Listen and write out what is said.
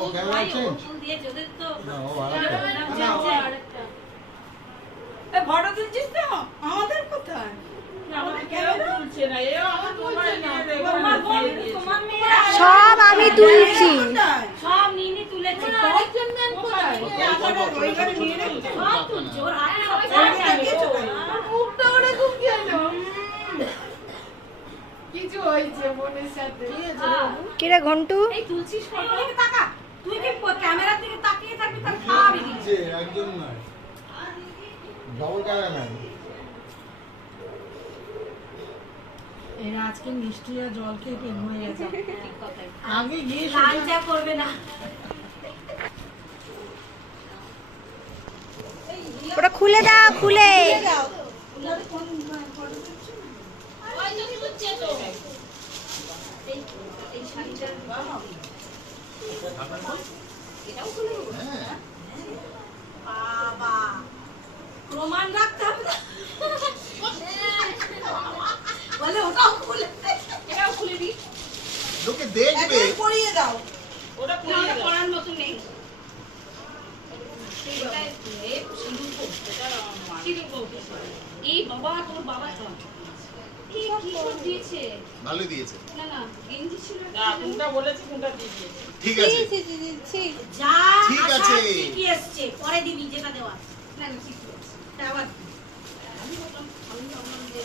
ও camera change ফুল দিয়ে যদি তো না ও আরেকটা আরেকটা এ ফটো তুলছিস তো আমাদের কোথায় আমাদের কেউ তুলছে না, এও আমার মোবাইল নিয়ে দেখো। তোমার বোন তোমার মেয়েরা সব আমি তুলছি। সব নিনি তুলেছে কয়েকজন ম্যান কোথায় ওই ঘরে নিয়ে রেখেছে সব তুলছে ওর হাতে মুখটা ওরা খুব গেল। কিছু হয়েছে বোনের সাথে। কিরে ঘন্টু, এই তুলছিস ফটো তাকা তুই কি ক্যামেরার দিকে তাকিয়ে থাকবি তার খাবি যে একজন নয় ডবল ক্যামেরা নাই এরা আজকে মিষ্টি আর জল খেয়ে পেট ভরে গেছে ঠিক কথাই আগে গিয়ে লাঞ্চা করবে না ওটা খুলে দাও, খুলে। ওই তো তুলছে তো এই শাড়িটার এটাও খুলে দেবো হ্যাঁ বাবা প্রমাণ রাখতে হবে না। বলে ওটাও খুলে এটাও খুলে দিই লোকে দেখবে পরিয়ে দাও ওটা না, পুরো ওটা পড়ার মতো নেই এটা সিঁদুর পড়তে সিঁদুর পড়তে এই বাবা তোর বাবা কি কি সব দিয়েছে ভালো দিয়েছে না না গেঞ্জি ছিল না, কোনটা বলেছি কোনটা দিয়ে দিয়েছে। ঠিক আছে যা ঠিক আশা আছে। ঠিকই এসছে পরে দিবি যেটা দেওয়া না না ঠিকই আছে আবার আমি বললাম আমি ভাবলাম যে